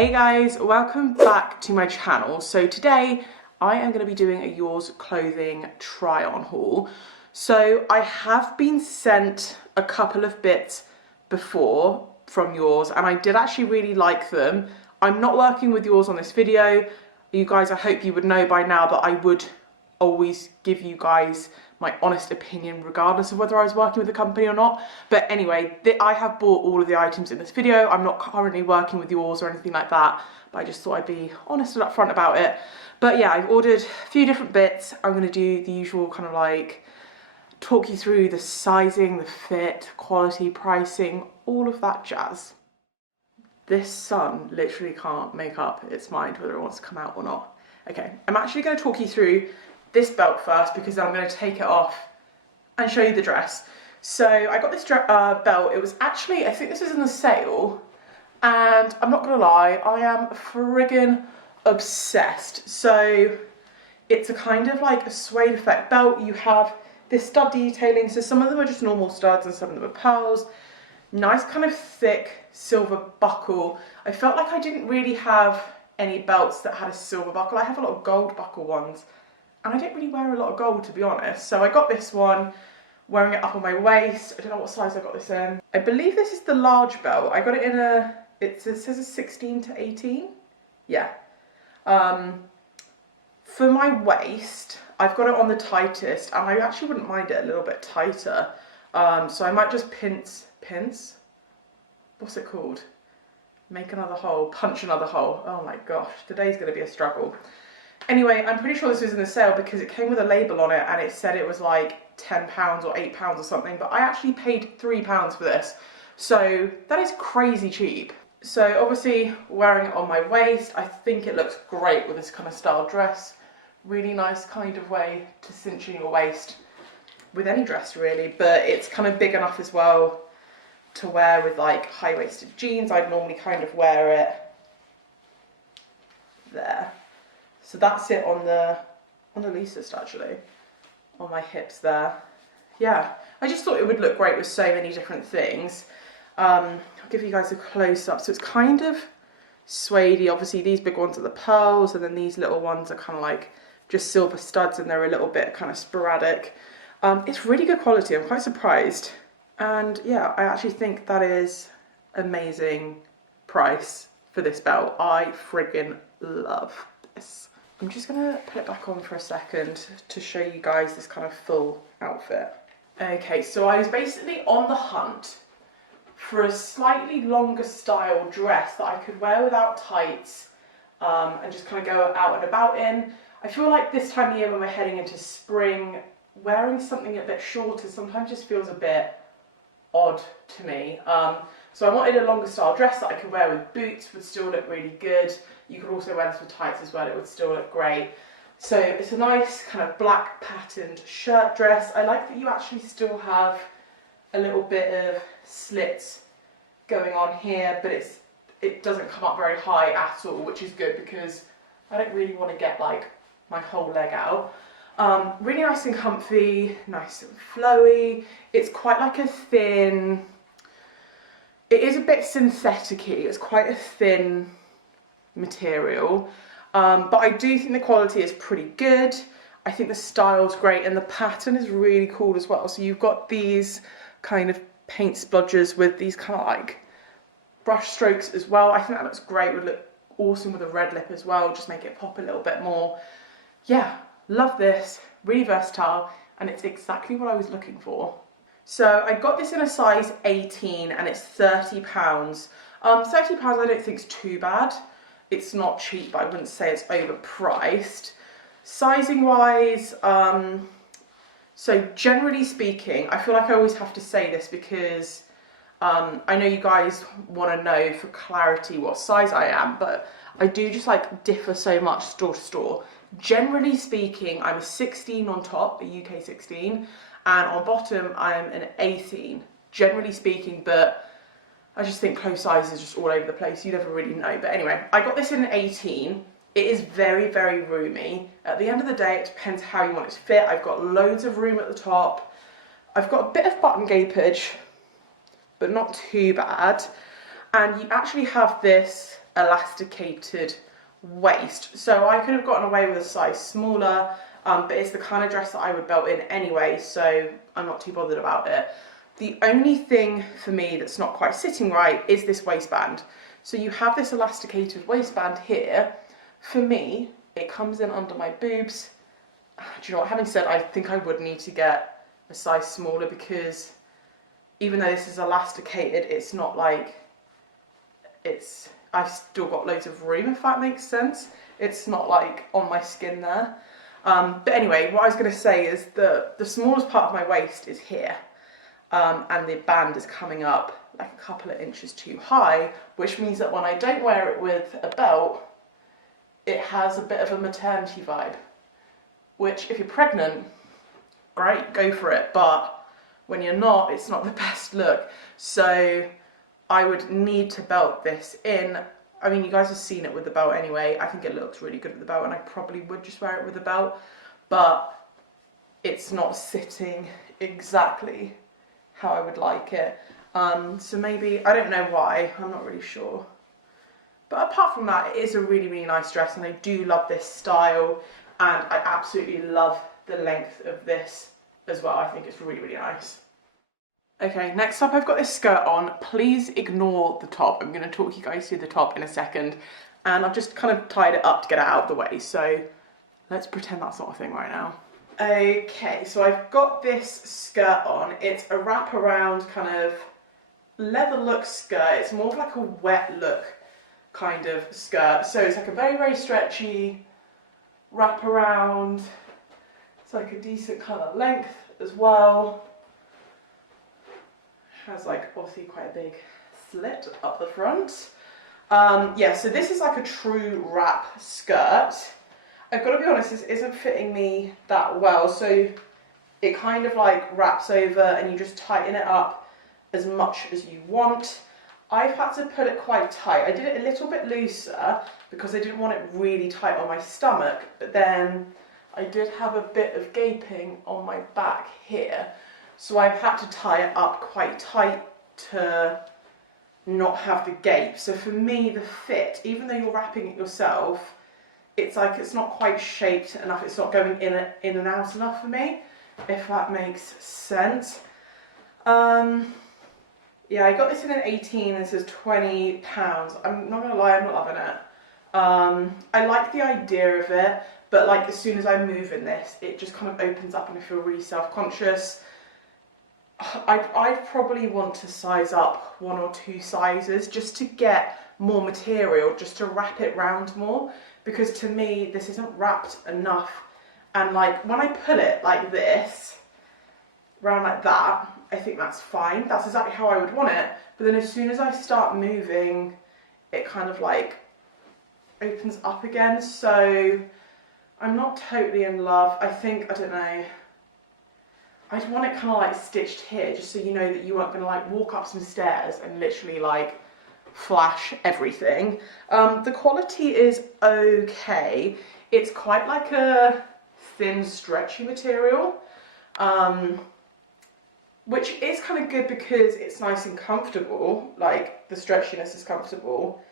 Hey guys, welcome back to my channel. So today I am going to be doing a Yours clothing try on haul. So I have been sent a couple of bits before from Yours and I did actually really like them. I'm not working with Yours on this video. You guys, I hope you would know by now that I would always give you guys my honest opinion regardless of whether I was working with the company or not. But anyway, I have bought all of the items in this video. I'm not currently working with Yours or anything like that, but I just thought I'd be honest and upfront about it. But yeah, I've ordered a few different bits. I'm going to do the usual kind of like talk you through the sizing, the fit, quality, pricing, all of that jazz. This sun literally can't make up its mind whether it wants to come out or not. Okay, I'm actually going to talk you through this belt first because then I'm going to take it off and show you the dress. So I got this belt. It was actually, I think this is in the sale, and I'm not going to lie, I am friggin' obsessed. So it's a kind of like a suede effect belt. You have this stud detailing, so some of them are just normal studs and some of them are pearls. Nice kind of thick silver buckle. I felt like I didn't really have any belts that had a silver buckle. I have a lot of gold buckle ones, and I don't really wear a lot of gold, to be honest. So I got this one, wearing it up on my waist. I don't know what size I got this in. I believe this is the large belt. I got it in a, it says a 16 to 18. Yeah. For my waist, I've got it on the tightest, and I actually wouldn't mind it a little bit tighter. So I might just pinch, what's it called? Make another hole, punch another hole. Oh my gosh, today's gonna be a struggle. Anyway, I'm pretty sure this was in the sale because it came with a label on it and it said it was like £10 or £8 or something, but I actually paid £3 for this. So that is crazy cheap. So obviously wearing it on my waist, I think it looks great with this kind of style dress. Really nice kind of way to cinch in your waist with any dress really, but it's kind of big enough as well to wear with like high-waisted jeans. I'd normally kind of wear it there. So that's it on the loosest actually, on my hips there. Yeah, I just thought it would look great with so many different things. I'll give you guys a close-up. So it's kind of suede-y. Obviously these big ones are the pearls, and then these little ones are kind of like just silver studs, and they're a little bit kind of sporadic. It's really good quality. I'm quite surprised. And yeah, I actually think that is amazing price for this belt. I friggin' love this. I'm just gonna put it back on for a second to show you guys this kind of full outfit. Okay, so I was basically on the hunt for a slightly longer style dress that I could wear without tights and just kind of go out and about in. I feel like this time of year when we're heading into spring, wearing something a bit shorter sometimes just feels a bit odd to me. So I wanted a longer style dress that I could wear with boots, would still look really good. You could also wear this with tights as well, it would still look great. So it's a nice kind of black patterned shirt dress. I like that you actually still have a little bit of slits going on here, but it doesn't come up very high at all, which is good because I don't really want to get like my whole leg out. Really nice and comfy, nice and flowy. It's quite like a thin, it is a bit synthetic-y. It's quite a thin material, but I do think the quality is pretty good. I think the style's great and the pattern is really cool as well. So you've got these kind of paint splodges with these kind of like brush strokes as well. I think that looks great, would look awesome with a red lip as well, just make it pop a little bit more. Yeah, love this, really versatile, and it's exactly what I was looking for. So I got this in a size 18 and it's £30. £30 I don't think is too bad. It's not cheap, but I wouldn't say it's overpriced. Sizing wise, so generally speaking, I feel like I always have to say this because I know you guys want to know for clarity what size I am, but I do just like differ so much store to store. Generally speaking, I'm a 16 on top, a UK 16, and on bottom I'm an 18, generally speaking, but I just think clothes size is just all over the place. You never really know. But anyway, I got this in an 18. It is very, very roomy. At the end of the day, it depends how you want it to fit. I've got loads of room at the top. I've got a bit of button gapage, but not too bad. And you actually have this elasticated waist. So I could have gotten away with a size smaller, but it's the kind of dress that I would belt in anyway, so I'm not too bothered about it. The only thing for me that's not quite sitting right is this waistband. So you have this elasticated waistband here. For me, it comes in under my boobs. Do you know what, having said, I think I would need to get a size smaller, because even though this is elasticated, it's not like I've still got loads of room, if that makes sense. It's not like on my skin there. But anyway, what I was going to say is that the smallest part of my waist is here, and the band is coming up like a couple of inches too high, which means that when I don't wear it with a belt, it has a bit of a maternity vibe, which if you're pregnant, great, go for it, but when you're not, it's not the best look. So I would need to belt this in. I mean, you guys have seen it with the belt anyway. I think it looks really good with the belt, and I probably would just wear it with the belt, but it's not sitting exactly how I would like it. So maybe, I don't know why, I'm not really sure. But apart from that, it is a really, really nice dress, and I do love this style, and I absolutely love the length of this as well. I think it's really, really nice. Okay, next up I've got this skirt on. Please ignore the top. I'm going to talk you guys through the top in a second, and I've just kind of tied it up to get it out of the way, so let's pretend that's not a thing right now. Okay, so I've got this skirt on. It's a wraparound kind of leather look skirt. It's more of like a wet look kind of skirt. So it's like a very, very stretchy wraparound. It's like a decent kind of length as well. Has like obviously quite a big slit up the front. Yeah, so this is like a true wrap skirt. I've got to be honest, this isn't fitting me that well, so it kind of like wraps over and you just tighten it up as much as you want. I've had to put it quite tight. I did it a little bit looser because I didn't want it really tight on my stomach, but then I did have a bit of gaping on my back here, so I've had to tie it up quite tight to not have the gape. So for me, the fit, even though you're wrapping it yourself, it's like it's not quite shaped enough, it's not going in and out enough for me, if that makes sense. Yeah, I got this in an 18 and it says £20. I'm not gonna lie, I'm not loving it. I like the idea of it, but like as soon as I move in this, it just kind of opens up and I feel really self-conscious. I'd probably want to size up 1 or 2 sizes just to get more material, just to wrap it round more, because to me this isn't wrapped enough. And like when I pull it like this round like that, I think that's fine, that's exactly how I would want it. But then as soon as I start moving, it kind of like opens up again, so I'm not totally in love. I think, I don't know, I'd want it kind of like stitched here, just so you know that you aren't going to like walk up some stairs and literally like flash everything. The quality is okay. It's quite like a thin stretchy material, which is kind of good because it's nice and comfortable, like the stretchiness is comfortable.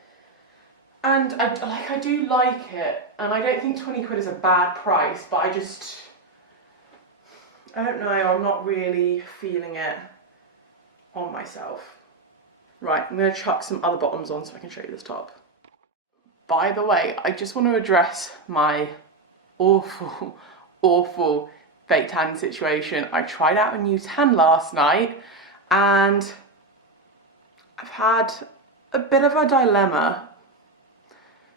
And I do like it, and I don't think 20 quid is a bad price, but I don't know, I'm not really feeling it on myself. Right, I'm going to chuck some other bottoms on so I can show you this top. By the way, I just want to address my awful, awful fake tan situation. I tried out a new tan last night and I've had a bit of a dilemma.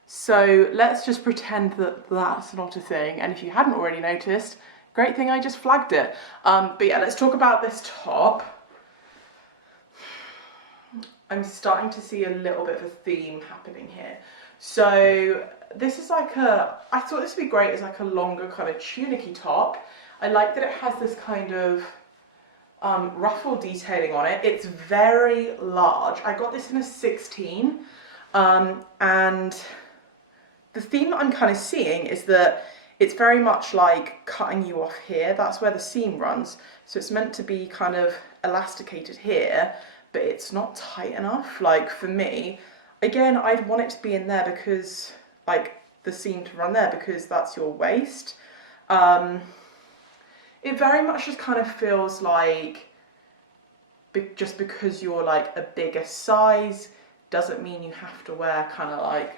So let's just pretend that that's not a thing. And if you hadn't already noticed, great thing I just flagged it. But yeah, let's talk about this top. I'm starting to see a little bit of a theme happening here. So this is like I thought this would be great as like a longer kind of tunic-y top. I like that it has this kind of ruffle detailing on it. It's very large. I got this in a 16, and the theme that I'm kind of seeing is that it's very much like cutting you off here. That's where the seam runs. So it's meant to be kind of elasticated here, but it's not tight enough. Like for me, Again, I'd want it to be in there because, like, the seam to run there because that's your waist. It very much just kind of feels like just because you're like a bigger size doesn't mean you have to wear kind of like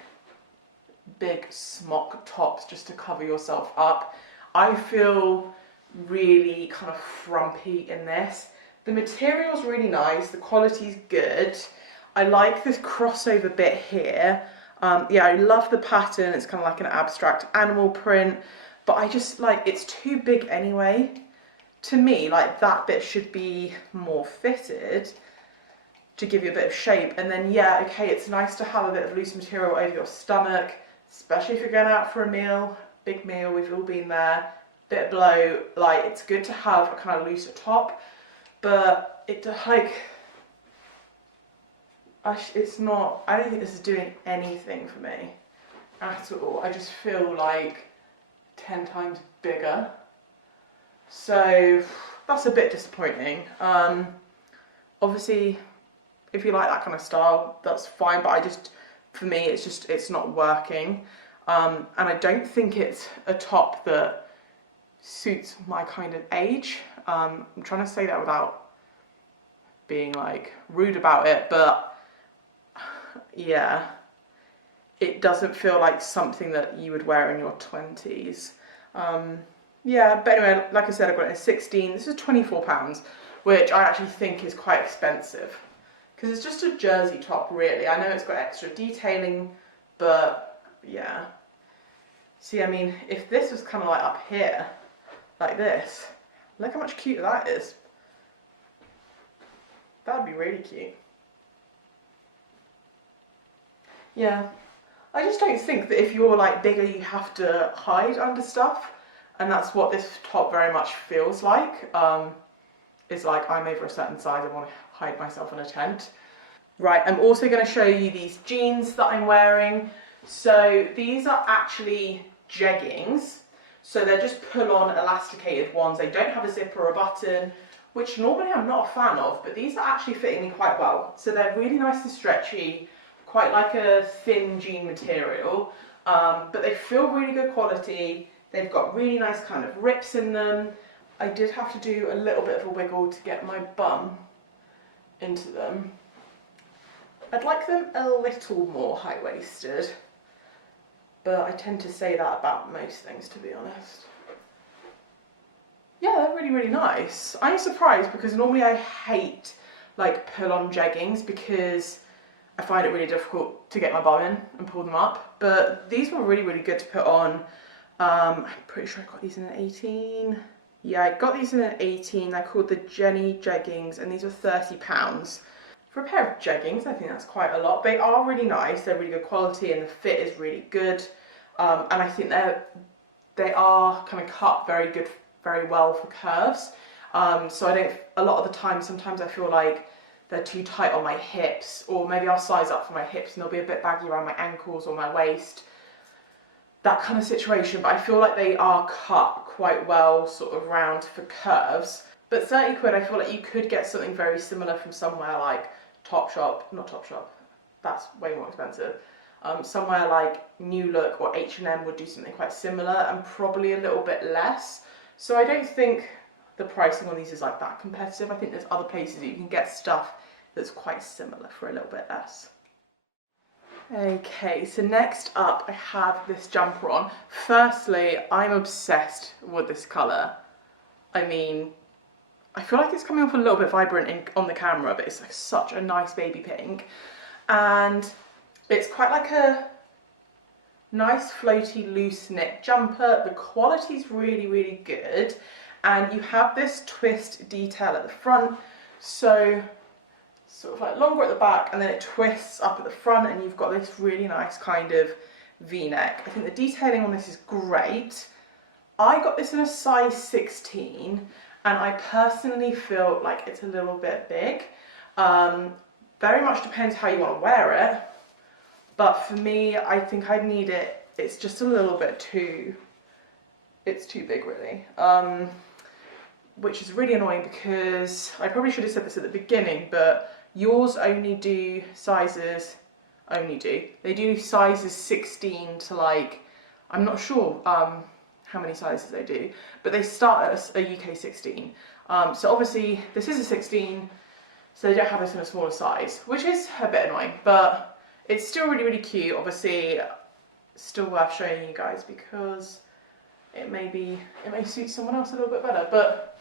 big smock tops just to cover yourself up. I feel really kind of frumpy in this. The material's really nice, the quality's good. I like this crossover bit here. Yeah, I love the pattern. It's kind of like an abstract animal print, but I just like, it's too big anyway. To me, like that bit should be more fitted to give you a bit of shape. And then, yeah, okay, it's nice to have a bit of loose material over your stomach, especially if you're going out for a meal, big meal, we've all been there, bit below, like it's good to have a kind of looser top, but it like, it's not, I don't think this is doing anything for me at all. I just feel like 10 times bigger. So that's a bit disappointing. Obviously, if you like that kind of style, that's fine, but I just, for me, it's not working. And I don't think it's a top that suits my kind of age. I'm trying to say that without being like rude about it, but yeah, it doesn't feel like something that you would wear in your 20s. Yeah, but anyway, like I said, I got it at 16. This is £24, which I actually think is quite expensive because it's just a jersey top, really. I know it's got extra detailing, but yeah. See, I mean, if this was kind of like up here, like this, look how much cuter that is. That would be really cute. Yeah, I just don't think that if you're like bigger, you have to hide under stuff. And that's what this top very much feels like. It's like I'm over a certain size, I want to hide myself in a tent. Right, I'm also going to show you these jeans that I'm wearing. So these are actually jeggings. So they're just pull-on elasticated ones. They don't have a zip or a button, which normally I'm not a fan of, but these are actually fitting me quite well. So they're really nice and stretchy, quite like a thin jean material, but they feel really good quality. They've got really nice kind of rips in them. I did have to do a little bit of a wiggle to get my bum into them. I'd like them a little more high-waisted, but I tend to say that about most things, to be honest. Yeah, they're really, really nice. I'm surprised because normally I hate like pull-on jeggings because I find it really difficult to get my bum in and pull them up, but these were really, really good to put on. I'm pretty sure I got these in an 18. Yeah, I got these in an 18. They're called the Jenny Jeggings, and these were £30. For a pair of jeggings, I think that's quite a lot. They are really nice, they're really good quality, and the fit is really good. And I think they are kind of cut very well for curves. So I don't, a lot of the time, sometimes I feel like they're too tight on my hips, or maybe I'll size up for my hips and they'll be a bit baggy around my ankles or my waist. That kind of situation, but I feel like they are cut quite well sort of round for curves. But 30 quid, I feel like you could get something very similar from somewhere like not Topshop, that's way more expensive. Somewhere like New Look or H&M would do something quite similar and probably a little bit less. So I don't think the pricing on these is like that competitive. I think there's other places that you can get stuff that's quite similar for a little bit less. Okay, so next up I have this jumper on. Firstly, I'm obsessed with this colour. I mean, I feel like it's coming off a little bit vibrant on the camera, but it's like such a nice baby pink. And it's quite like a nice floaty loose knit jumper. The quality's really, really good. And you have this twist detail at the front. So sort of like longer at the back and then it twists up at the front and you've got this really nice kind of V-neck. I think the detailing on this is great. I got this in a size 16 and I personally feel like it's a little bit big. Very much depends how you want to wear it, but for me, I think I'd need it, it's just a little bit too, it's too big really. Which is really annoying because I probably should have said this at the beginning, but yours only do sizes, only do. They do sizes 16 to like, I'm not sure how many sizes they do, but they start at a UK 16. So obviously this is a 16, so they don't have this in a smaller size, which is a bit annoying, but it's still really, really cute. Obviously, still worth showing you guys because it may suit someone else a little bit better. But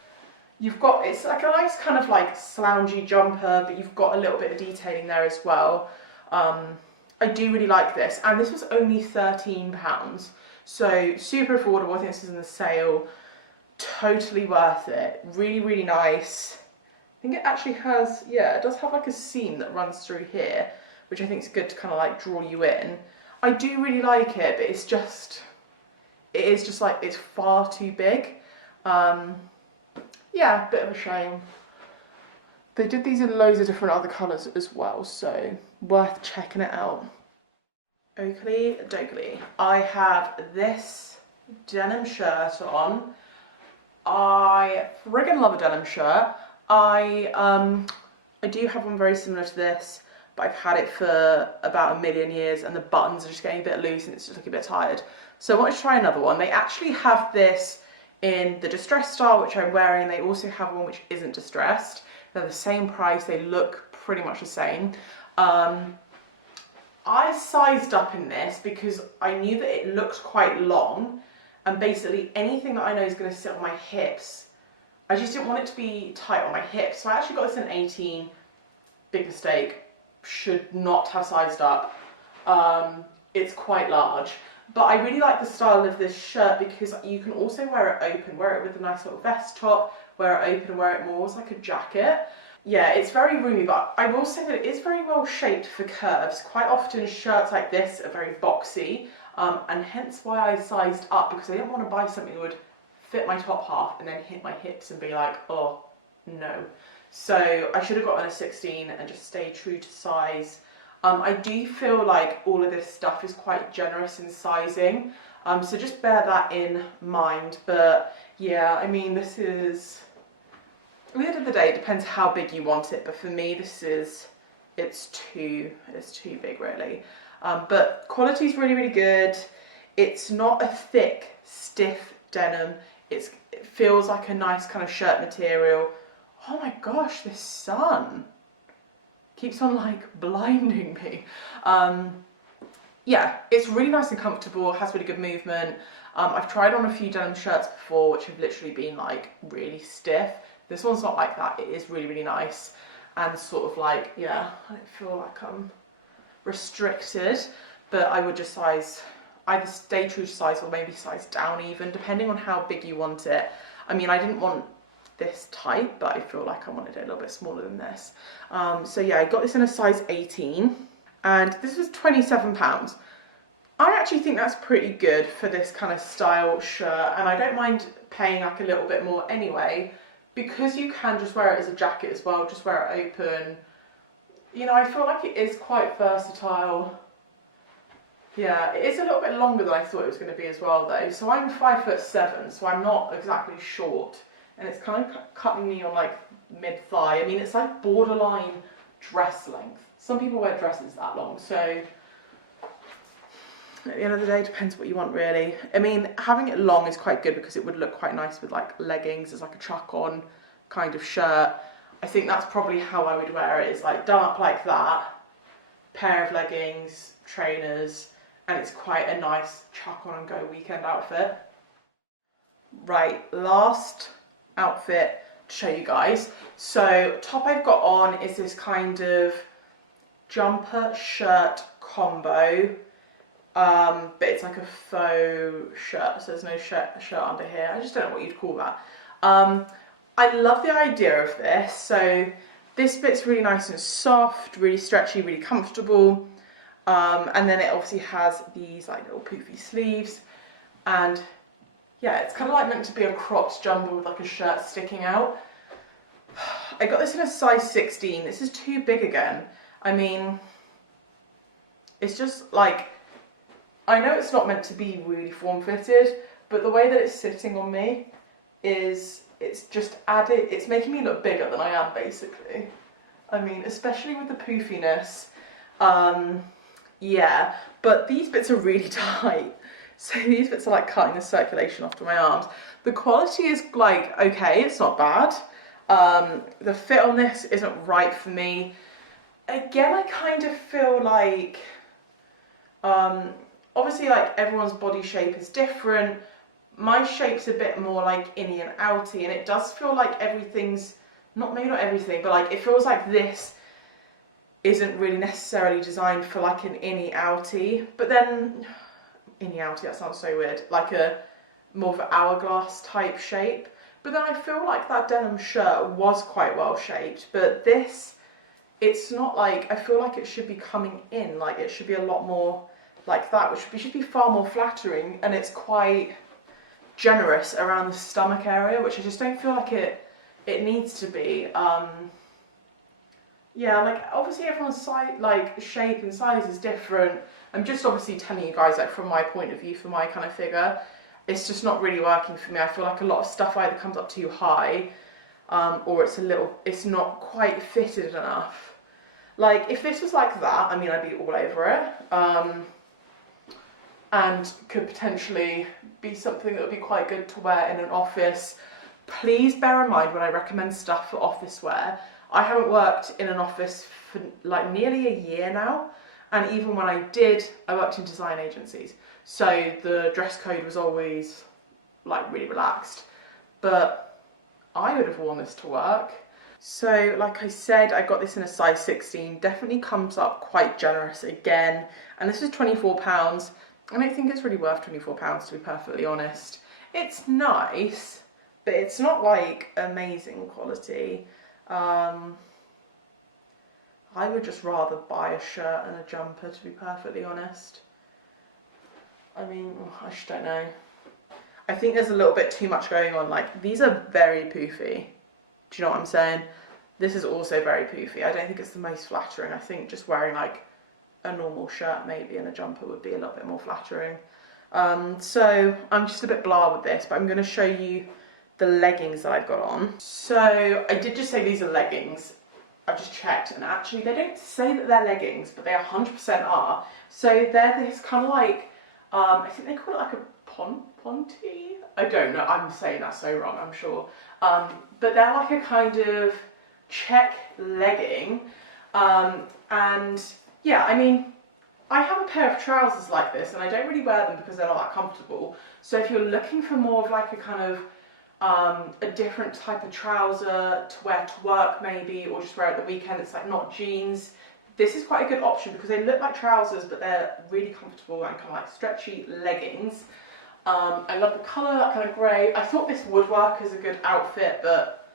you've got, it's like a nice kind of like slouchy jumper, but you've got a little bit of detailing there as well. I do really like this, and this was only £13, so super affordable. I think this is in the sale. Totally worth it. Really, really nice. I think it actually has, yeah, it does have like a seam that runs through here, which I think is good to kind of like draw you in. I do really like it, but it is just like, it's far too big. Yeah, bit of a shame. They did these in loads of different other colours as well, so worth checking it out. Oakley dokley. I have this denim shirt on. I friggin' love a denim shirt. I do have one very similar to this, but I've had it for about a million years and the buttons are just getting a bit loose and it's just looking a bit tired. So I wanted to try another one. They actually have this in the distressed style, which I'm wearing. They also have one which isn't distressed. They're the same price. They look pretty much the same. I sized up in this because I knew that it looks quite long, and basically anything that I know is going to sit on my hips, I just didn't want it to be tight on my hips. So I actually got this in 18. Big mistake. Should not have sized up. It's quite large. But I really like the style of this shirt because you can also wear it open, wear it with a nice little vest top, wear it open, wear it more as like a jacket. Yeah, it's very roomy, but I will say that it is very well shaped for curves. Quite often shirts like this are very boxy, and hence why I sized up, because I didn't want to buy something that would fit my top half and then hit my hips and be like, oh, no. So I should have gotten a 16 and just stayed true to size. I do feel like all of this stuff is quite generous in sizing, so just bear that in mind. But yeah, I mean, this is, at the end of the day, it depends how big you want it, but for me it's too big really. But quality's really, really good. It's not a thick, stiff denim. It feels like a nice kind of shirt material. Oh my gosh, this sun keeps on like blinding me. Yeah, it's really nice and comfortable, has really good movement. I've tried on a few denim shirts before which have literally been like really stiff. This one's not like that. It is really, really nice and sort of like, yeah, I don't feel like I'm restricted, but I would just either stay true to size or maybe size down even, depending on how big you want it. I mean, I didn't want this tight, but I feel like I wanted it a little bit smaller than this. So yeah, I got this in a size 18 and this was £27. I actually think that's pretty good for this kind of style shirt, and I don't mind paying like a little bit more anyway, because you can just wear it as a jacket as well, just wear it open. You know, I feel like it is quite versatile. Yeah, it is a little bit longer than I thought it was going to be as well though. So I'm 5'7", so I'm not exactly short, and it's kind of cutting me on like mid-thigh. I mean, it's like borderline dress length. Some people wear dresses that long, so at the end of the day, it depends what you want really. I mean, having it long is quite good because it would look quite nice with like leggings as like a chuck on kind of shirt. I think that's probably how I would wear it, is like done up like that, pair of leggings, trainers, and it's quite a nice chuck on and go weekend outfit. Right, last outfit to show you guys. So top I've got on is this kind of jumper shirt combo. But it's like a faux shirt, so there's no shirt under here. I just don't know what you'd call that. I love the idea of this. So this bit's really nice and soft, really stretchy, really comfortable. And then it obviously has these like little poofy sleeves. And yeah, it's kind of like meant to be a cropped jumper with like a shirt sticking out. I got this in a size 16. This is too big again. I mean, it's just like, I know it's not meant to be really form-fitted, but the way that it's sitting on me is, it's just added, it's making me look bigger than I am basically. I mean, especially with the poofiness. yeah, but these bits are really tight. So these bits are like cutting the circulation off to my arms. The quality is like, okay, it's not bad. The fit on this isn't right for me. Again, I kind of feel like, obviously like everyone's body shape is different. My shape's a bit more like innie and outie, and it does feel like everything's, maybe not everything, but like it feels like this isn't really necessarily designed for like an innie outie, but then innie outie, that sounds so weird, like a more of an hourglass type shape. But then I feel like that denim shirt was quite well shaped, but this, it's not like, I feel like it should be coming in, like it should be a lot more like that, which should be far more flattering, and it's quite generous around the stomach area, which I just don't feel like it needs to be. Yeah, like obviously everyone's size, like shape and size is different. I'm just obviously telling you guys like from my point of view, for my kind of figure, it's just not really working for me. I feel like a lot of stuff either comes up too high, or it's not quite fitted enough. Like if this was like that, I mean, I'd be all over it, and could potentially be something that would be quite good to wear in an office. Please bear in mind when I recommend stuff for office wear, I haven't worked in an office for like nearly a year now, and even when I did, I worked in design agencies, so the dress code was always like really relaxed, but I would have worn this to work. So like I said, I got this in a size 16, definitely comes up quite generous again, and this is £24. I don't think it's really worth £24, to be perfectly honest. It's nice, but it's not like amazing quality. I would just rather buy a shirt and a jumper, to be perfectly honest. I mean, I just don't know. I think there's a little bit too much going on. Like, these are very poofy. Do you know what I'm saying? This is also very poofy. I don't think it's the most flattering. I think just wearing like a normal shirt maybe and a jumper would be a little bit more flattering. So I'm just a bit blah with this, but I'm going to show you the leggings that I've got on. So I did just say these are leggings. I've just checked, and actually they don't say that they're leggings, but they 100% are. So they're this kind of like, I think they call it like a ponty? I don't know, I'm saying that so wrong, I'm sure. But they're like a kind of check legging, and yeah, I mean, I have a pair of trousers like this, and I don't really wear them because they're not that comfortable. So if you're looking for more of like a kind of a different type of trouser to wear to work maybe, or just wear at the weekend, it's like not jeans, this is quite a good option because they look like trousers but they're really comfortable and kind of like stretchy leggings. I love the colour, that kind of grey. I thought this would work as a good outfit, but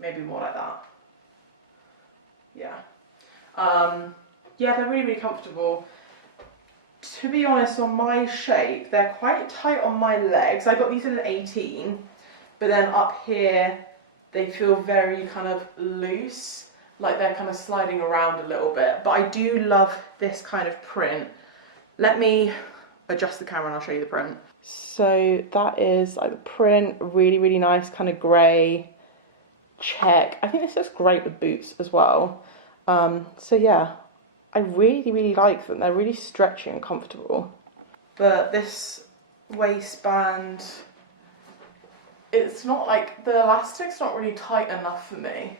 maybe more like that. Yeah. Yeah, they're really, really comfortable. To be honest, on my shape, they're quite tight on my legs. I got these in an 18, but then up here, they feel very kind of loose, like they're kind of sliding around a little bit. But I do love this kind of print. Let me adjust the camera and I'll show you the print. So that is like the print, really, really nice kind of grey check. I think this looks great with boots as well. So yeah. I really, really like them. They're really stretchy and comfortable. But this waistband, it's not like, the elastic's not really tight enough for me.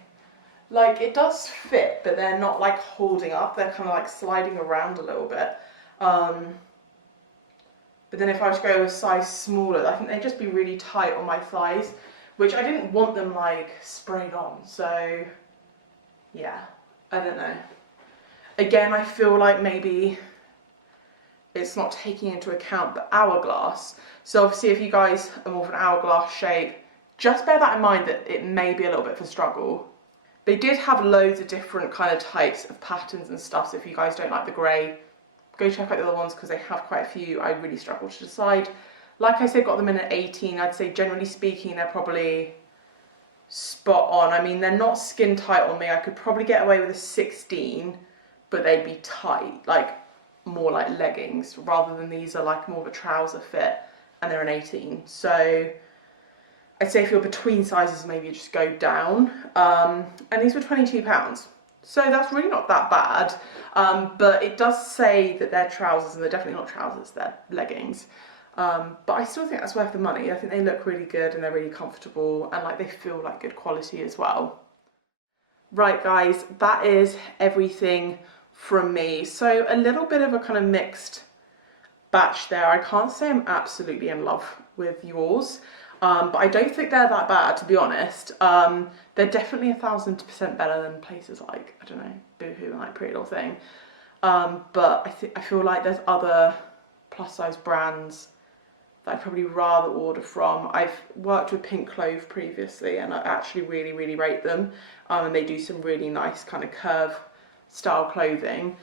Like, it does fit, but they're not like holding up. They're kind of like sliding around a little bit. But then if I was to go a size smaller, I think they'd just be really tight on my thighs, which I didn't want them like sprayed on. So yeah, I don't know. Again, I feel like maybe it's not taking into account the hourglass. So obviously if you guys are more of an hourglass shape, just bear that in mind that it may be a little bit of a struggle. They did have loads of different kind of types of patterns and stuff, so if you guys don't like the grey, go check out the other ones because they have quite a few. I really struggled to decide. Like I said, got them in at 18. I'd say generally speaking, they're probably spot on. I mean, they're not skin tight on me. I could probably get away with a 16. But they'd be tight, like more like leggings, rather than these are like more of a trouser fit, and they're an 18. So I'd say if you're between sizes, maybe you just go down. And these were £22. So that's really not that bad, but it does say that they're trousers, and they're definitely not trousers, they're leggings. But I still think that's worth the money. I think they look really good and they're really comfortable, and like they feel like good quality as well. Right guys, that is everything from me. So a little bit of a kind of mixed batch there. I can't say I'm absolutely in love with yours, but I don't think they're that bad, to be honest. They're definitely 1000% better than places like, I don't know, Boohoo and like Pretty Little Thing. But I feel like there's other plus size brands that I'd probably rather order from. I've worked with Pink Clove previously, and I actually really, really rate them. And they do some really nice kind of curve style clothing.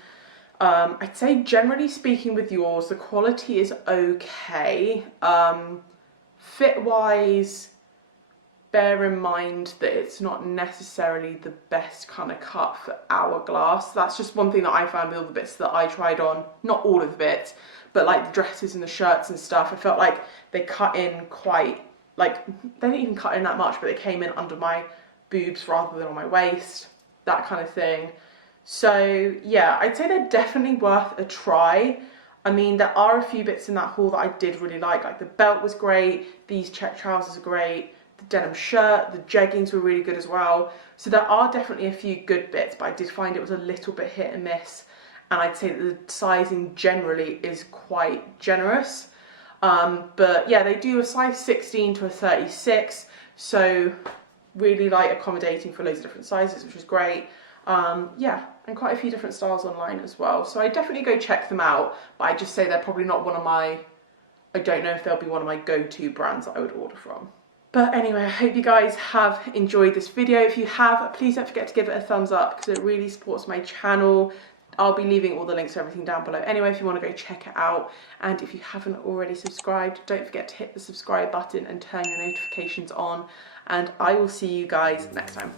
I'd say generally speaking with yours, the quality is okay. Fit wise, bear in mind that it's not necessarily the best kind of cut for hourglass. That's just one thing that I found with all the bits that I tried on. Not all of the bits, but like the dresses and the shirts and stuff. I felt like they cut in quite, like, they didn't even cut in that much, but they came in under my boobs rather than on my waist, that kind of thing. So yeah, I'd say they're definitely worth a try. I mean, there are a few bits in that haul that I did really like the belt was great, these check trousers are great, the denim shirt, the jeggings were really good as well. So there are definitely a few good bits, but I did find it was a little bit hit and miss. And I'd say that the sizing generally is quite generous. But yeah, they do a size 16 to a 36. So really like accommodating for loads of different sizes, which was great. Yeah, and quite a few different styles online as well. So I definitely go check them out, but I just say they're probably not one of my, I don't know if they'll be one of my go-to brands that I would order from. But anyway, I hope you guys have enjoyed this video. If you have, please don't forget to give it a thumbs up because it really supports my channel. I'll be leaving all the links to everything down below anyway if you want to go check it out. And if you haven't already subscribed, don't forget to hit the subscribe button and turn your notifications on. And I will see you guys next time.